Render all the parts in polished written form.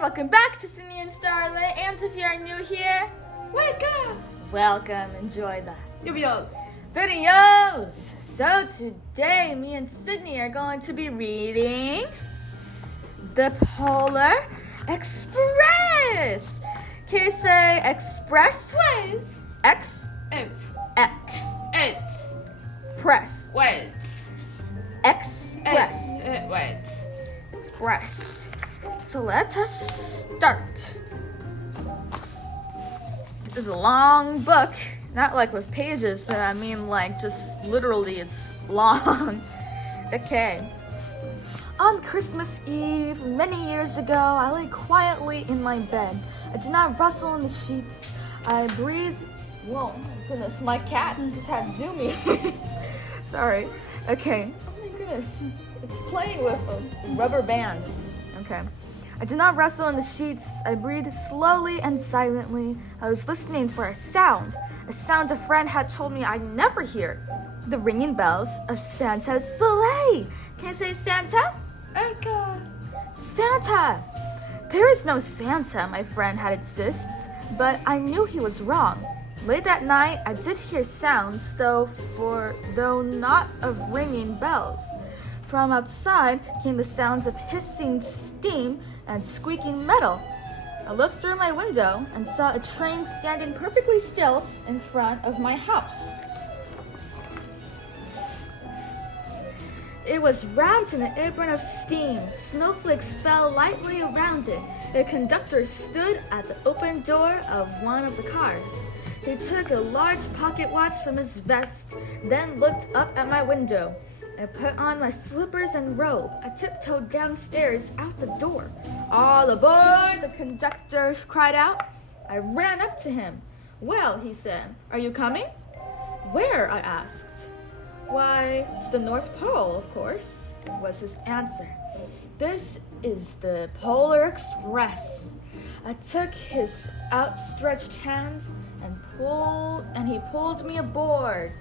welcome back to Sydney and Starlette, and if you are new here, welcome, enjoy the videos. So today, me and Sydney are going to be reading the Polar Express. Can you say express? X? F. X. It. Press. Wait. Express. Wait. Express. So let us start. This is a long book, not like with pages, but I mean like just literally it's long. Okay. On Christmas Eve, many years ago, I lay quietly in my bed. I did not rustle in the sheets. I breathed. Whoa, oh my goodness, my cat just had zoomies. Sorry. Okay. Oh my goodness. It's playing with a rubber band. Okay. I did not rustle in the sheets. I breathed slowly and silently. I was listening for a sound a friend had told me I'd never hear. The ringing bells of Santa's sleigh. Can you say Santa? Echo. Santa! There is no Santa, my friend had insisted, but I knew he was wrong. Late that night, I did hear sounds, though not of ringing bells. From outside came the sounds of hissing steam and squeaking metal. I looked through my window and saw a train standing perfectly still in front of my house. It was wrapped in an apron of steam. Snowflakes fell lightly around it. The conductor stood at the open door of one of the cars. He took a large pocket watch from his vest, then looked up at my window. I put on my slippers and robe. I tiptoed downstairs out the door. All aboard, the conductor cried out. I ran up to him. Well, he said, are you coming? Where? I asked. Why, to the North Pole, of course, was his answer. This is the Polar Express. I took his outstretched hand and he pulled me aboard.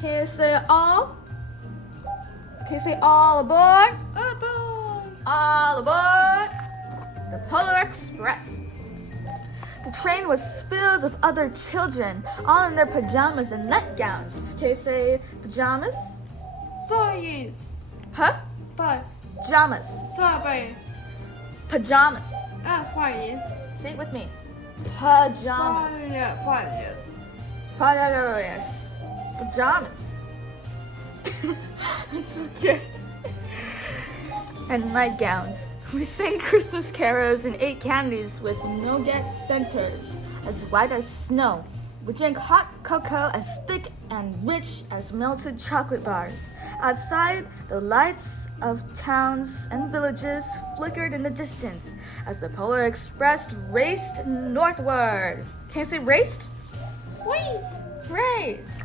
Can you say all? Can you say all aboard? Aboard. All aboard the Polar Express. The train was filled with other children, all in their pajamas and nightgowns. Can you say pajamas? Size. Huh? Bye. Pajamas. Sabe. Pajamas. Fires. Say it with me. Pajamas. Fires. Fires. Pajamas. It's okay. And nightgowns. We sang Christmas carols and ate candies with nougat centers as white as snow. We drank hot cocoa as thick and rich as melted chocolate bars. Outside, the lights of towns and villages flickered in the distance as the Polar Express raced northward. Can you say raced? Raced.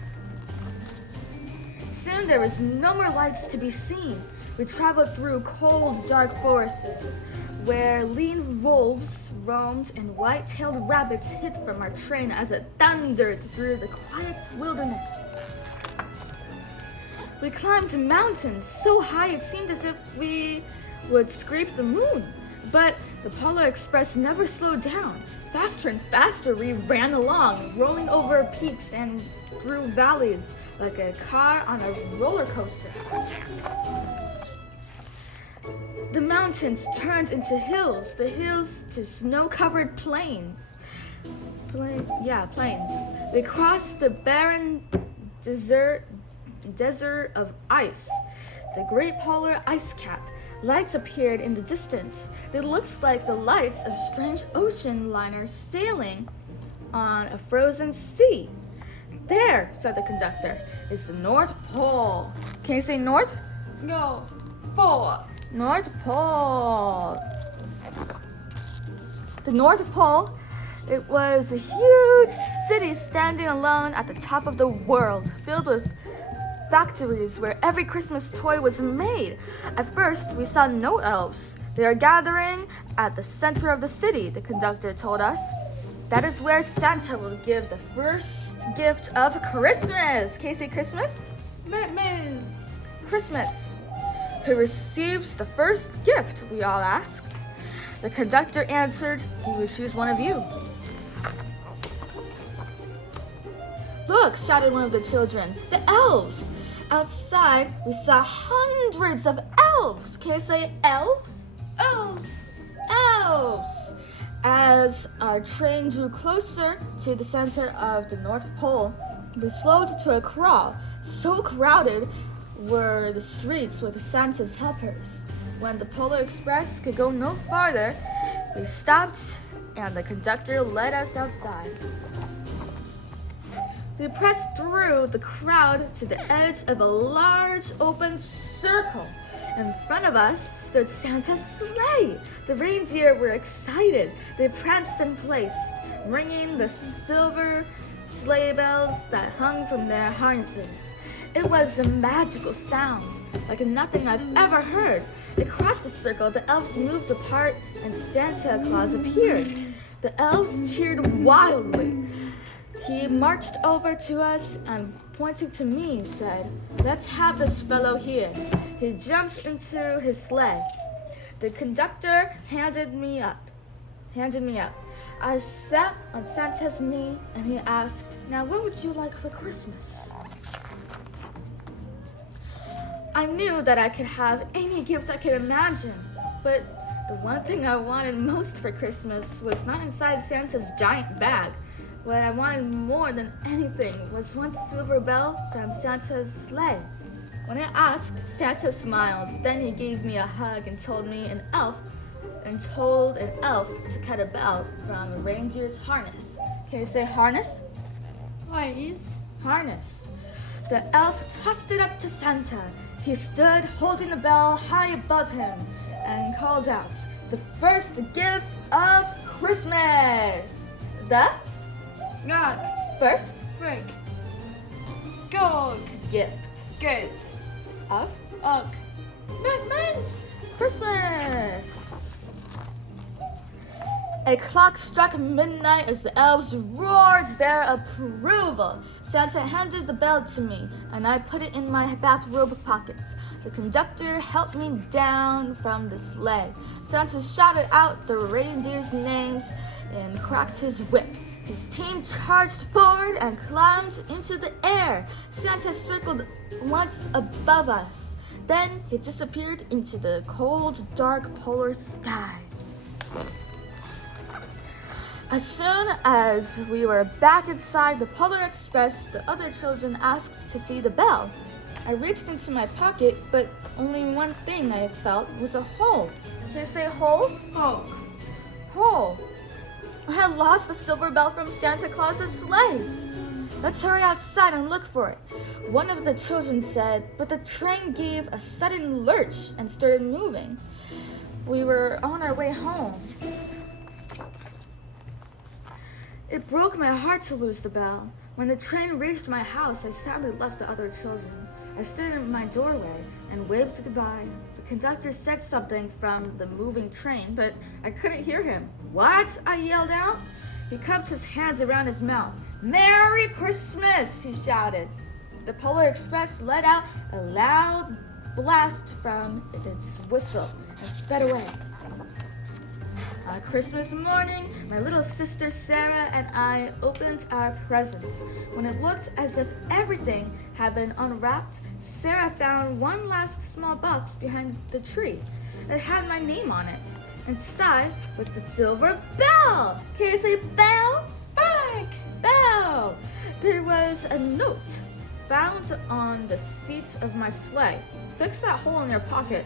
Soon there was no more lights to be seen. We traveled through cold, dark forests, where lean wolves roamed and white-tailed rabbits hid from our train as it thundered through the quiet wilderness. We climbed mountains so high it seemed as if we would scrape the moon. But the Polar Express never slowed down. Faster and faster we ran along, rolling over peaks and through valleys like a car on a roller coaster. The mountains turned into hills, the hills to snow-covered plains. Plains. We crossed the barren desert of ice, the great polar ice cap. Lights appeared in the distance. They looked like the lights of strange ocean liners sailing on a frozen sea. There, said the conductor, is the North Pole. Can you say north? No. Four. North Pole. The North Pole, it was a huge city standing alone at the top of the world, filled with factories where every Christmas toy was made. At first, we saw no elves. They are gathering at the center of the city, the conductor told us. That is where Santa will give the first gift of Christmas. Can you say Christmas? Miss. Christmas. Who receives the first gift, we all asked. The conductor answered, he would choose one of you. Look, shouted one of the children, the elves! Outside, we saw hundreds of elves. Can you say elves? Elves. Elves! As our train drew closer to the center of the North Pole, we slowed to a crawl. So crowded were the streets with Santa's helpers. When the Polar Express could go no farther, we stopped and the conductor led us outside. We pressed through the crowd to the edge of a large open circle. In front of us stood Santa's sleigh. The reindeer were excited. They pranced and placed, ringing the silver sleigh bells that hung from their harnesses. It was a magical sound, like nothing I've ever heard. Across the circle, the elves moved apart and Santa Claus appeared. The elves cheered wildly. He marched over to us and, pointing to me, said, "Let's have this fellow here." He jumped into his sleigh. The conductor handed me up. I sat on Santa's knee and he asked, "Now what would you like for Christmas?" I knew that I could have any gift I could imagine, but the one thing I wanted most for Christmas was not inside Santa's giant bag. What I wanted more than anything was one silver bell from Santa's sleigh. When I asked, Santa smiled. Then he gave me a hug and told an elf to cut a bell from a reindeer's harness. Can you say harness? Please. Harness. The elf tossed it up to Santa. He stood holding the bell high above him and called out, "The first gift of Christmas!" The Gag. first Break. Gog. gift Get. of Ugh. Christmas. A clock struck midnight as the elves roared their approval. Santa handed the bell to me, and I put it in my bathrobe pockets. The conductor helped me down from the sleigh. Santa shouted out the reindeers' names and cracked his whip. His team charged forward and climbed into the air. Santa circled once above us. Then he disappeared into the cold, dark polar sky. As soon as we were back inside the Polar Express, the other children asked to see the bell. I reached into my pocket, but only one thing I felt was a hole. Can I say hole? Hog. Hole. I had lost the silver bell from Santa Claus's sleigh. Let's hurry outside and look for it. One of the children said, but the train gave a sudden lurch and started moving. We were on our way home. It broke my heart to lose the bell. When the train reached my house, I sadly left the other children. I stood in my doorway and waved goodbye. The conductor said something from the moving train, but I couldn't hear him. "What?" I yelled out. He cupped his hands around his mouth. "Merry Christmas!" he shouted. The Polar Express let out a loud blast from its whistle and sped away. On Christmas morning, my little sister Sarah and I opened our presents. When it looked as if everything had been unwrapped, Sarah found one last small box behind the tree. It had my name on it. Inside was the silver bell. Can you say bell? Bag. Bell! There was a note found on the seat of my sleigh. Fix that hole in your pocket.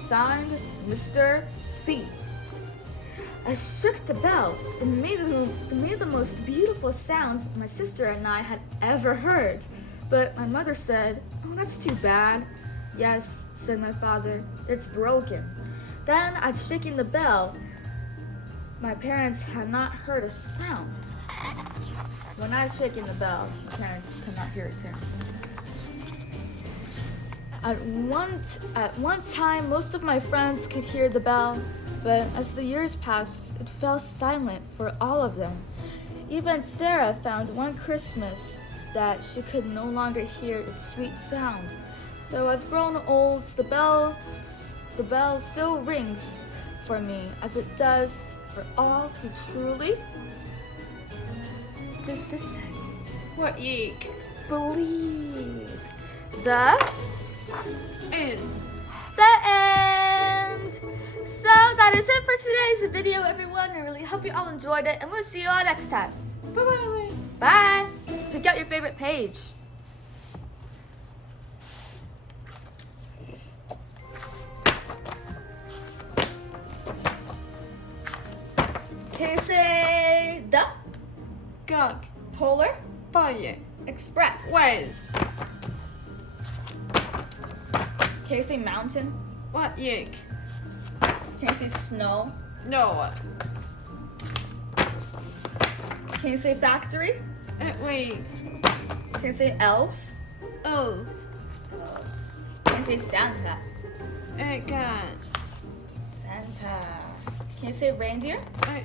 Signed, Mr. C. I shook the bell. It made the most beautiful sounds my sister and I had ever heard. But my mother said, "Oh, that's too bad." "Yes," said my father, "it's broken." Then I'd shaken the bell. My parents had not heard a sound. When I'd shaken the bell, my parents could not hear a sound. At one time, most of my friends could hear the bell, but as the years passed, it fell silent for all of them. Even Sarah found one Christmas that she could no longer hear its sweet sound. Though I've grown old, the bell still rings for me as it does for all who truly. What does this say? What yeek Believe. The is? end. So that is it for today's video, everyone. I really hope you all enjoyed it, and we'll see you all next time. Bye-bye. Bye. Pick out your favorite page. Can you say the Gog. polar Fire. express? Wes. Can you say mountain? What yeek? Can you say snow? No. Can you say factory? Wait. Can you say elves? Us. Elves. Can you say Santa? God. Santa. Can you say reindeer?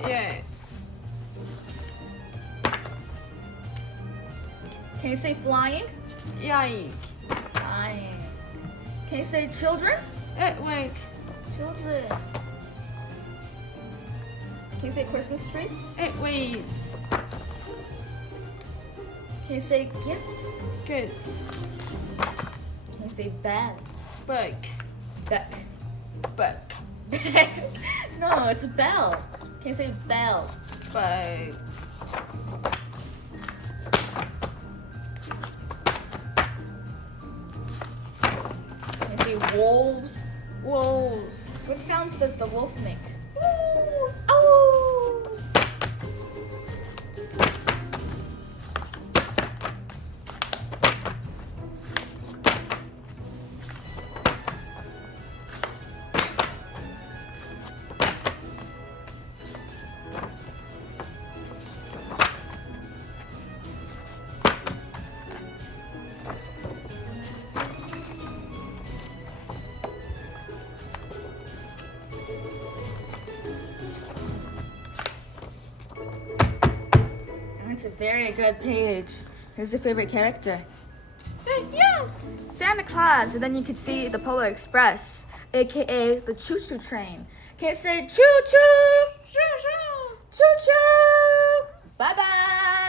Yeah. Can you say flying? Yike. Flying. Can you say children? Wait. Children. Can you say Christmas tree? Weeds. Can you say gift? Goods. Can you say bell? Book. Beck. Book. No, it's a bell. Can you say bell? Book. Can you say wolves? Wolves. What sounds does the wolf make? Ooh, ow! That's a very good page. Who's your favorite character? Yes. Santa Claus, and then you could see the Polar Express, aka the choo-choo train. Can you say choo-choo? Sure. Choo-choo! Bye-bye!